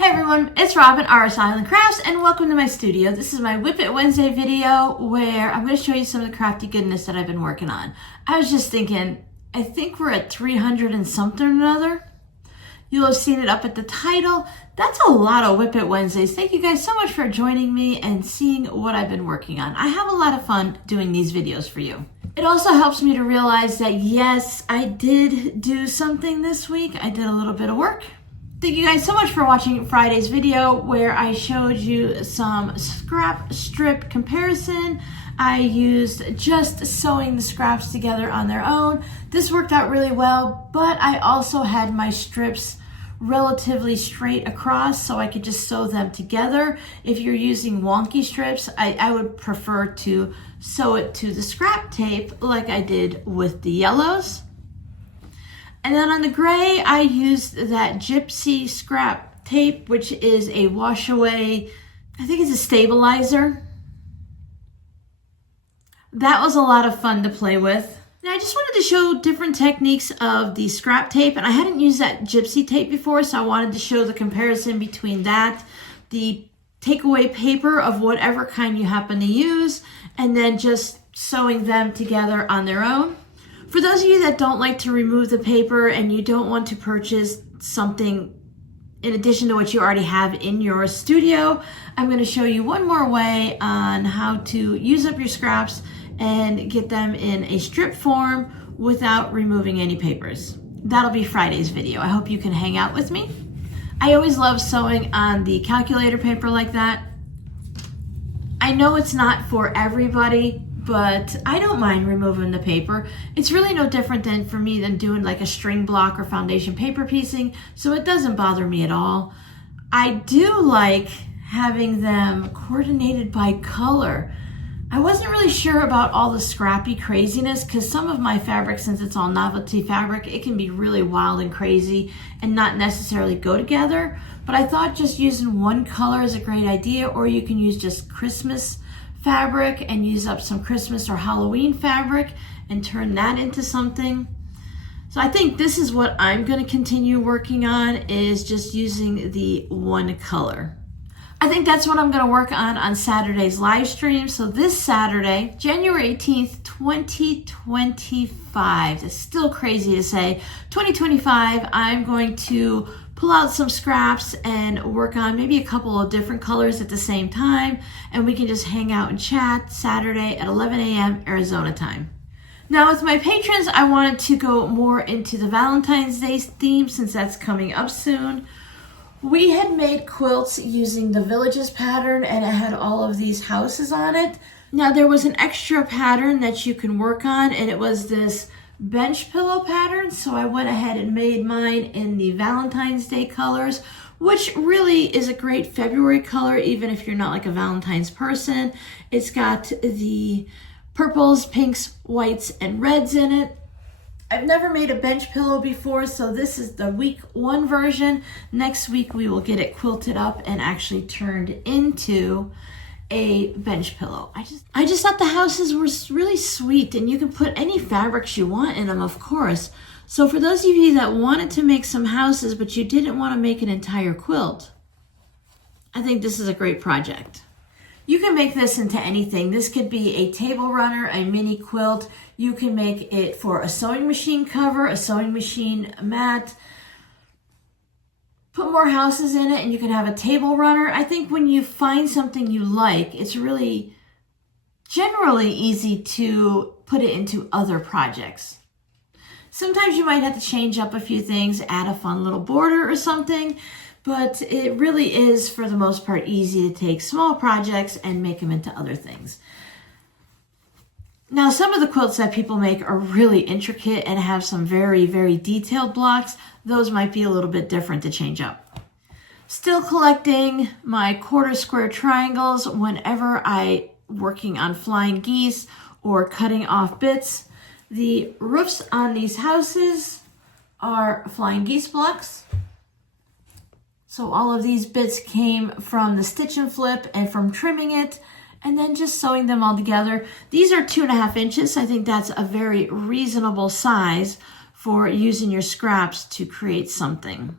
Hey everyone, it's Robin, RS Island Crafts, and welcome to my studio. This is my Whip It Wednesday video where I'm going to show you some of the crafty goodness that I've been working on. I was just thinking, I think we're at 300 and something or another. You'll have seen it up at the title. That's a lot of Whip It Wednesdays. Thank you guys so much for joining me and seeing what I've been working on. I have a lot of fun doing these videos for you. It also helps me to realize that yes, I did do something this week. I did a little bit of work. Thank you guys so much for watching Friday's video where I showed you some scrap strip comparison. I used just sewing the scraps together on their own. This worked out really well, but I also had my strips relatively straight across so I could just sew them together. If you're using wonky strips, I would prefer to sew it to the scrap tape like I did with the yellows. And then on the gray, I used that gypsy scrap tape, which is a wash away, I think it's a stabilizer. That was a lot of fun to play with. Now I just wanted to show different techniques of the scrap tape, and I hadn't used that gypsy tape before, so I wanted to show the comparison between that, the takeaway paper of whatever kind you happen to use, and then just sewing them together on their own. For those of you that don't like to remove the paper and you don't want to purchase something in addition to what you already have in your studio, I'm going to show you one more way on how to use up your scraps and get them in a strip form without removing any papers. That'll be Friday's video. I hope you can hang out with me. I always love sewing on the calculator paper like that. I know it's not for everybody, but I don't mind removing the paper. It's really no different than for me than doing like a string block or foundation paper piecing, so it doesn't bother me at all. I do like having them coordinated by color. I wasn't really sure about all the scrappy craziness because some of my fabric, since it's all novelty fabric, it can be really wild and crazy and not necessarily go together. But I thought just using one color is a great idea, or you can use just Christmas fabric and use up some Christmas or Halloween fabric and turn that into something. So I think this is what I'm going to continue working on, is just using the one color. I think that's what I'm going to work on Saturday's live stream. So this Saturday, January 18th, 2025, it's still crazy to say, 2025, I'm going to pull out some scraps and work on maybe a couple of different colors at the same time, and we can just hang out and chat Saturday at 11 a.m. Arizona time. Now with my patrons, I wanted to go more into the Valentine's Day theme since that's coming up soon. We had made quilts using the Villages pattern, and it had all of these houses on it. Now there was an extra pattern that you can work on, and it was this bench pillow pattern, so I went ahead and made mine in the Valentine's Day colors, which really is a great February color even if you're not like a Valentine's person. It's got the purples, pinks, whites, and reds in it. I've never made a bench pillow before, so this is the week 1 version. Next week we will get it quilted up and actually turned into a bench pillow. I just thought the houses were really sweet, and you can put any fabrics you want in them, of course. So for those of you that wanted to make some houses but you didn't want to make an entire quilt, I think this is a great project. You can make this into anything. This could be a table runner, a mini quilt. You can make it for a sewing machine cover, a sewing machine mat. Put more houses in it and you can have a table runner. I think when you find something you like, it's really generally easy to put it into other projects. Sometimes you might have to change up a few things, add a fun little border or something, but it really is, for the most part, easy to take small projects and make them into other things. Now, some of the quilts that people make are really intricate and have some very, very detailed blocks. Those might be a little bit different to change up. Still collecting my quarter square triangles whenever I'm working on flying geese or cutting off bits. The roofs on these houses are flying geese blocks. So all of these bits came from the stitch and flip and from trimming it and then just sewing them all together. These are 2.5 inches. I think that's a very reasonable size for using your scraps to create something.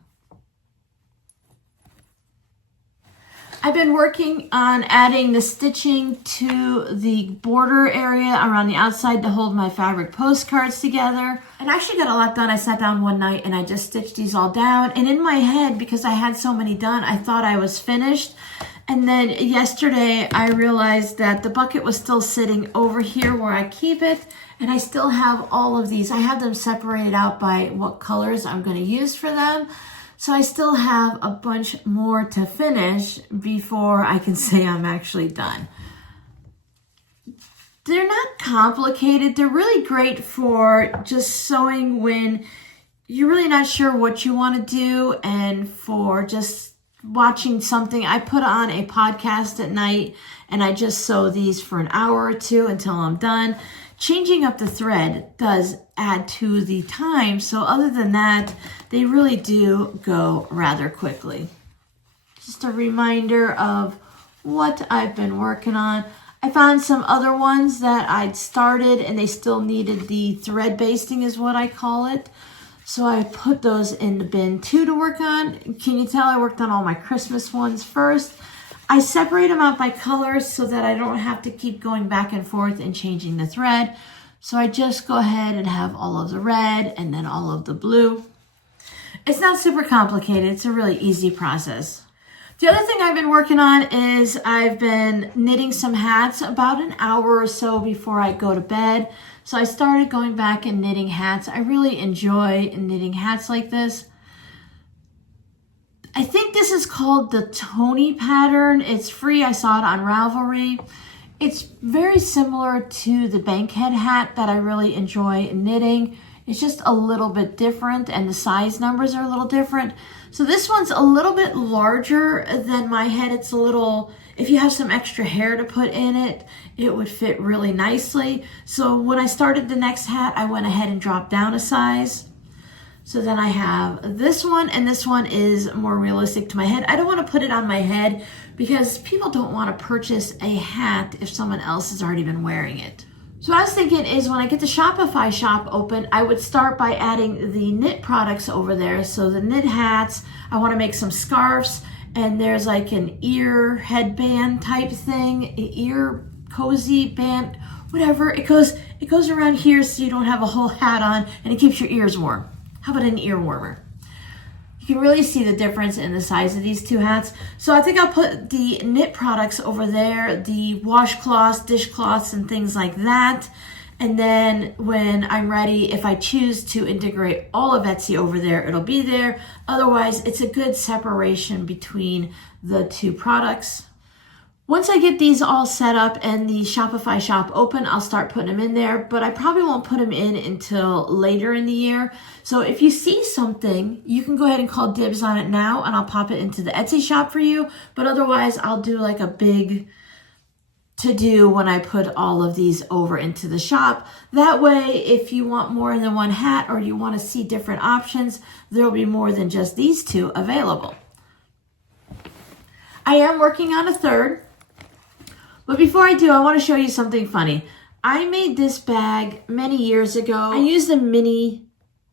I've been working on adding the stitching to the border area around the outside to hold my fabric postcards together. And I actually got a lot done. I sat down one night and I just stitched these all down. And in my head, because I had so many done, I thought I was finished. And then yesterday I realized that the bucket was still sitting over here where I keep it. And I still have all of these. I have them separated out by what colors I'm going to use for them. So I still have a bunch more to finish before I can say I'm actually done. They're not complicated. They're really great for just sewing when you're really not sure what you want to do, and for just watching something. I put on a podcast at night and I just sew these for an hour or two until I'm done. Changing up the thread does add to the time, so other than that, they really do go rather quickly. Just a reminder of what I've been working on. I found some other ones that I'd started and they still needed the thread basting is what I call it. So I put those in the bin too to work on. Can you tell I worked on all my Christmas ones first? I separate them out by colors so that I don't have to keep going back and forth and changing the thread. So I just go ahead and have all of the red and then all of the blue. It's not super complicated. It's a really easy process. The other thing I've been working on is I've been knitting some hats about an hour or so before I go to bed. So I started going back and knitting hats. I really enjoy knitting hats like this. I think this is called the Tony pattern. It's free. I saw it on Ravelry. It's very similar to the bankhead hat that I really enjoy knitting. It's just a little bit different and the size numbers are a little different. So this one's a little bit larger than my head. It's a little, if you have some extra hair to put in it, it would fit really nicely. So when I started the next hat, I went ahead and dropped down a size. So then I have this one, and this one is more realistic to my head. I don't want to put it on my head because people don't want to purchase a hat if someone else has already been wearing it. So what I was thinking is when I get the Shopify shop open, I would start by adding the knit products over there. So the knit hats, I want to make some scarves, and there's like an ear headband type thing, ear cozy band, whatever. It goes around here so you don't have a whole hat on, and it keeps your ears warm. How about an ear warmer? You can really see the difference in the size of these two hats. So I think I'll put the knit products over there, the washcloths, dishcloths, and things like that. And then when I'm ready, if I choose to integrate all of Etsy over there, it'll be there. Otherwise, it's a good separation between the two products. Once I get these all set up and the Shopify shop open, I'll start putting them in there, but I probably won't put them in until later in the year. So if you see something, you can go ahead and call dibs on it now and I'll pop it into the Etsy shop for you. But otherwise, I'll do like a big to-do when I put all of these over into the shop. That way, if you want more than one hat or you want to see different options, there'll be more than just these two available. I am working on a third. But before I do, I want to show you something funny. I made this bag many years ago. I used a mini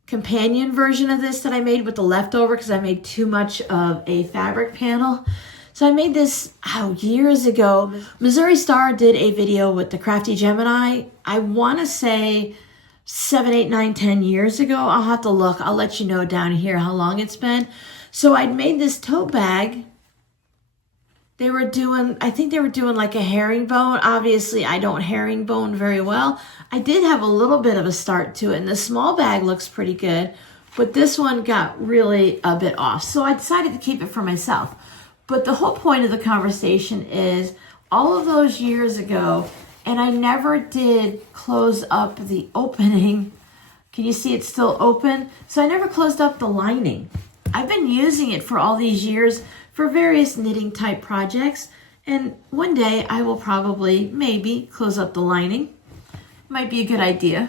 companion version of this that I made with the leftover because I made too much of a fabric panel. So I made this years ago. Missouri Star did a video with the Crafty Gemini. I want to say 7, 8, 9, 10 years ago. I'll have to look. I'll let you know down here how long it's been. So I'd made this tote bag. I think they were doing like a herringbone. Obviously, I don't herringbone very well. I did have a little bit of a start to it, and the small bag looks pretty good, but this one got really a bit off. So I decided to keep it for myself. But the whole point of the conversation is all of those years ago, and I never did close up the opening. Can you see it's still open? So I never closed up the lining. I've been using it for all these years for various knitting type projects, and one day I will probably maybe close up the lining. Might be a good idea.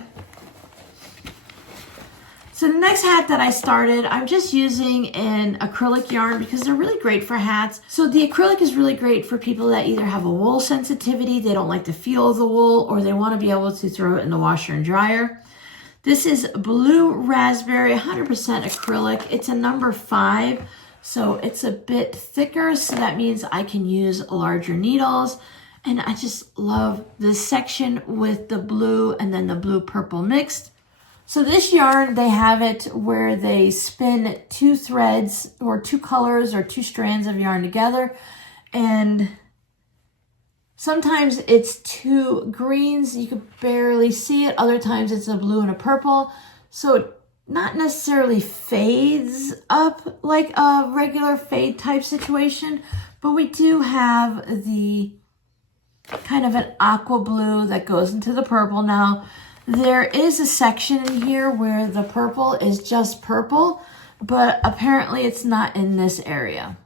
So the next hat that I started, I'm just using an acrylic yarn because they're really great for hats. So the acrylic is really great for people that either have a wool sensitivity, they don't like the feel of the wool, or they want to be able to throw it in the washer and dryer. This is Blue Raspberry 100% acrylic. It's a number 5. So it's a bit thicker, so that means I can use larger needles. And I just love this section with the blue and then the blue purple mixed. So this yarn, they have it where they spin 2 threads or 2 colors or 2 strands of yarn together. And sometimes it's 2 greens, you can barely see it. Other times it's a blue and a purple. So it not necessarily fades up like a regular fade type situation, but we do have the kind of an aqua blue that goes into the purple. Now, there is a section in here where the purple is just purple, but apparently it's not in this area.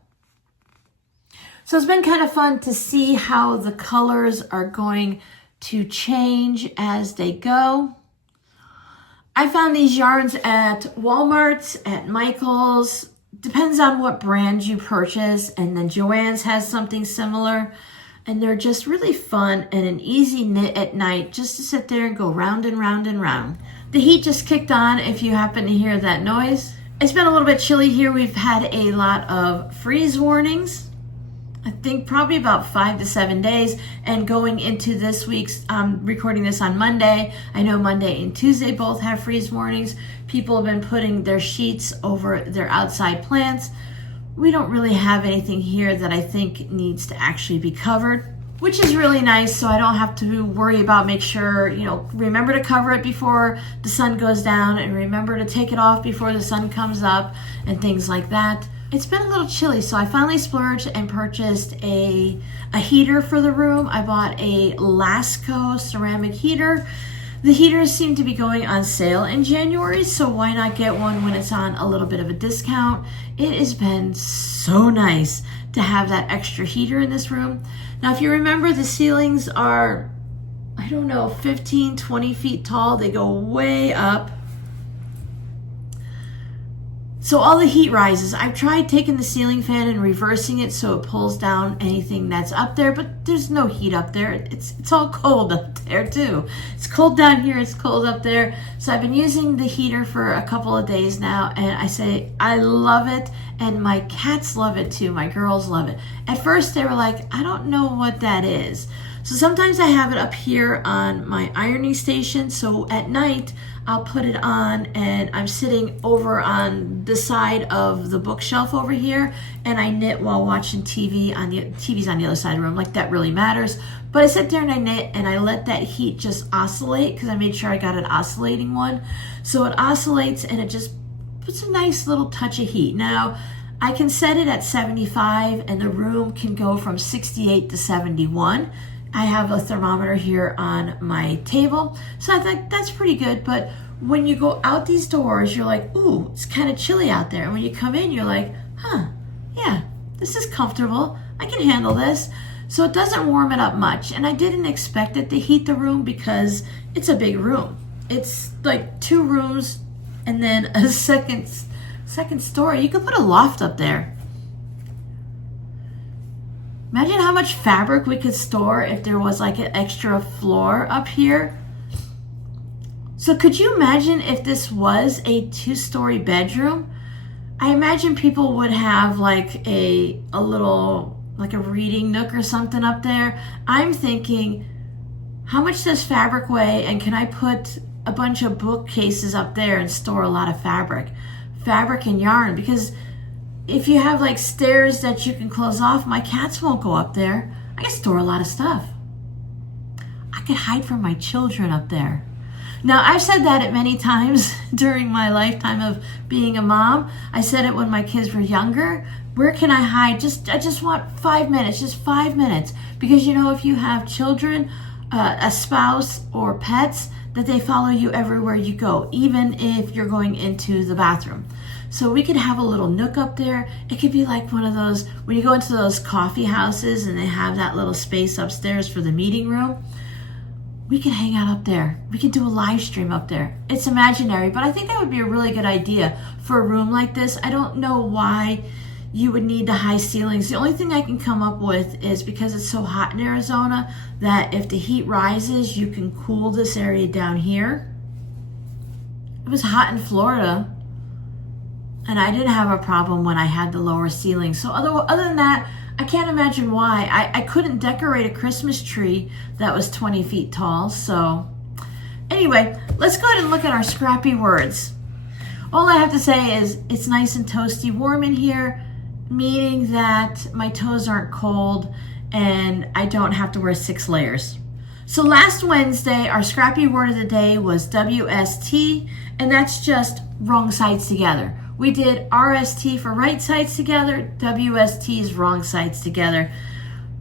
So it's been kind of fun to see how the colors are going to change as they go. I found these yarns at Walmart, at Michael's, depends on what brand you purchase, and then Joann's has something similar. And they're just really fun and an easy knit at night, just to sit there and go round and round and round. The heat just kicked on if you happen to hear that noise. It's been a little bit chilly here. We've had a lot of freeze warnings. I think probably about 5 to 7 days. And going into this week's, recording this on Monday, I know Monday and Tuesday both have freeze warnings. People have been putting their sheets over their outside plants. We don't really have anything here that I think needs to actually be covered, which is really nice, so I don't have to worry about make sure, remember to cover it before the sun goes down and remember to take it off before the sun comes up and things like that. It's been a little chilly, so I finally splurged and purchased a heater for the room. I bought a Lasco ceramic heater. The heaters seem to be going on sale in January, so why not get one when it's on a little bit of a discount? It has been so nice to have that extra heater in this room. Now, if you remember, the ceilings are, 15, 20 feet tall. They go way up. So all the heat rises. I've tried taking the ceiling fan and reversing it so it pulls down anything that's up there, but there's no heat up there. It's all cold up there too. It's cold down here, it's cold up there. So I've been using the heater for a couple of days now, and I say I love it, and my cats love it too. My girls love it. At first they were like, I don't know what that is. So sometimes I have it up here on my ironing station, so at night I'll put it on and I'm sitting over on the side of the bookshelf over here, and I knit while watching TV. TV's on the other side of the room, like that really matters. But I sit there and I knit and I let that heat just oscillate, because I made sure I got an oscillating one. So it oscillates and it just puts a nice little touch of heat. Now, I can set it at 75 and the room can go from 68 to 71. I have a thermometer here on my table, so I think that's pretty good. But when you go out these doors, you're like, ooh, it's kind of chilly out there. And when you come in, you're like, yeah, this is comfortable. I can handle this. So it doesn't warm it up much. And I didn't expect it to heat the room because it's a big room. It's like 2 rooms and then a second story. You could put a loft up there. Imagine how much fabric we could store if there was like an extra floor up here. So could you imagine if this was a 2-story bedroom? I imagine people would have like a little, like a reading nook or something up there. I'm thinking, how much does fabric weigh, and can I put a bunch of bookcases up there and store a lot of fabric and yarn? Because if you have like stairs that you can close off, my cats won't go up there. I can store a lot of stuff. I could hide from my children up there. Now, I've said that at many times during my lifetime of being a mom. I said it when my kids were younger. Where can I hide? I just want 5 minutes, just 5 minutes. Because if you have children, a spouse, or pets, that they follow you everywhere you go, even if you're going into the bathroom. So we could have a little nook up there. It could be like one of those, when you go into those coffee houses and they have that little space upstairs for the meeting room, we could hang out up there. We could do a live stream up there. It's imaginary, but I think that would be a really good idea for a room like this. I don't know why you would need the high ceilings. The only thing I can come up with is because it's so hot in Arizona that if the heat rises, you can cool this area down here. It was hot in Florida. And I didn't have a problem when I had the lower ceiling. So other than that, I can't imagine why. I couldn't decorate a Christmas tree that was 20 feet tall. So anyway, let's go ahead and look at our scrappy words. All I have to say is it's nice and toasty warm in here, meaning that my toes aren't cold and I don't have to wear 6 layers. So last Wednesday, our scrappy word of the day was WST, and that's just wrong sides together. We did RST for right sides together, WST is wrong sides together.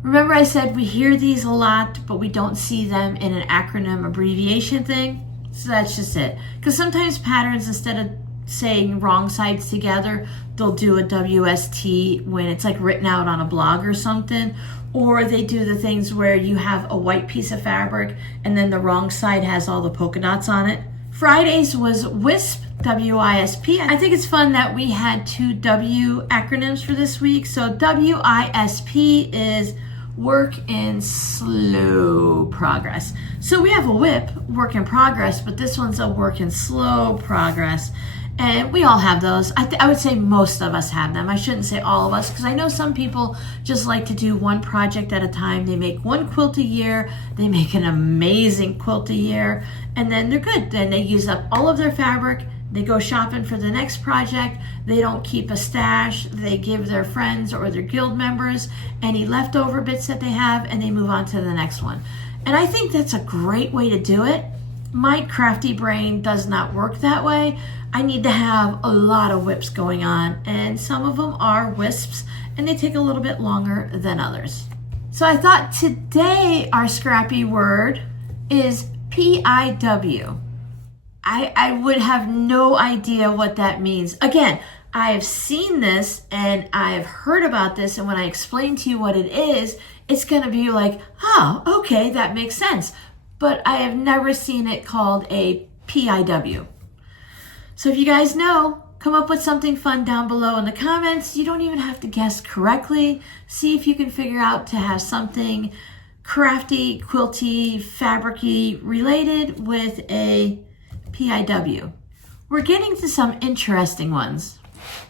Remember I said we hear these a lot, but we don't see them in an acronym abbreviation thing? So that's just it. Because sometimes patterns, instead of saying wrong sides together, they'll do a WST when it's like written out on a blog or something. Or they do the things where you have a white piece of fabric and then the wrong side has all the polka dots on it. Fridays was WISP, W-I-S-P. I think it's fun that we had 2 W acronyms for this week. So W-I-S-P is work in slow progress. So we have a WIP, work in progress, but this one's a work in slow progress. And we all have those. I would say most of us have them. I shouldn't say all of us, because I know some people just like to do one project at a time. They make one quilt a year. They make an amazing quilt a year, and then they're good. Then they use up all of their fabric. They go shopping for the next project. They don't keep a stash. They give their friends or their guild members any leftover bits that they have, and they move on to the next one. And I think that's a great way to do it. My crafty brain does not work that way. I need to have a lot of whips going on, and some of them are wisps, and they take a little bit longer than others. So I thought today our scrappy word is PIW. I would have no idea what that means. Again, I have seen this and I have heard about this, and when I explain to you what it is, it's going to be like, oh, okay, that makes sense. But I have never seen it called a PIW. So if you guys know, come up with something fun down below in the comments. You don't even have to guess correctly. See if you can figure out to have something crafty, quilty, fabricy related with a PIW. We're getting to some interesting ones.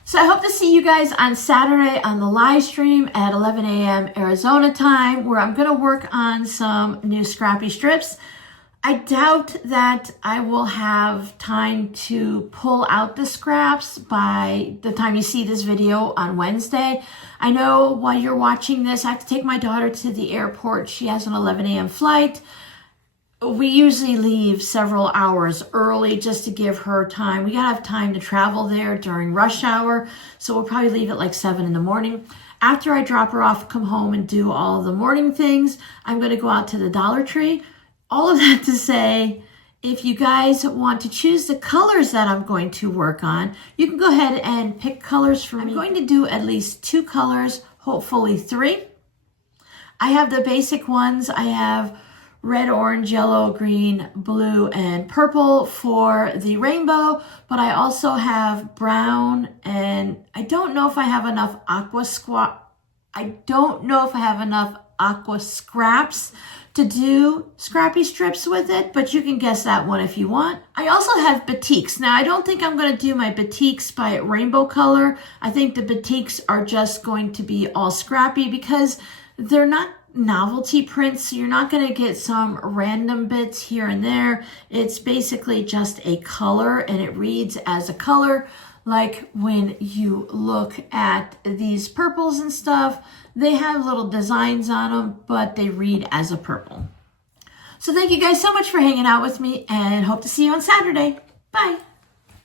So I hope to see you guys on Saturday on the live stream at 11 a.m. Arizona time, where I'm going to work on some new scrappy strips. I doubt that I will have time to pull out the scraps by the time you see this video on Wednesday. I know while you're watching this, I have to take my daughter to the airport. She has an 11 a.m. flight. We usually leave several hours early just to give her time. We gotta have time to travel there during rush hour, so we'll probably leave at like 7 in the morning. After I drop her off, come home and do all of the morning things, I'm gonna go out to the Dollar Tree. All of that to say, if you guys want to choose the colors that I'm going to work on, you can go ahead and pick colors for me. I'm going to do at least 2 colors, hopefully 3. I have the basic ones. I have red, orange, yellow, green, blue, and purple for the rainbow, but I also have brown, and I don't know if I have enough aqua scraps to do scrappy strips with it, but you can guess that one if you want. I also have batiks. Now, I don't think I'm going to do my batiks by rainbow color. I think the batiks are just going to be all scrappy because they're not novelty prints, so you're not going to get some random bits here and there. It's basically just a color, and it reads as a color. Like when you look at these purples and stuff, they have little designs on them, but they read as a purple. So thank you guys so much for hanging out with me, and hope to see you on Saturday. Bye.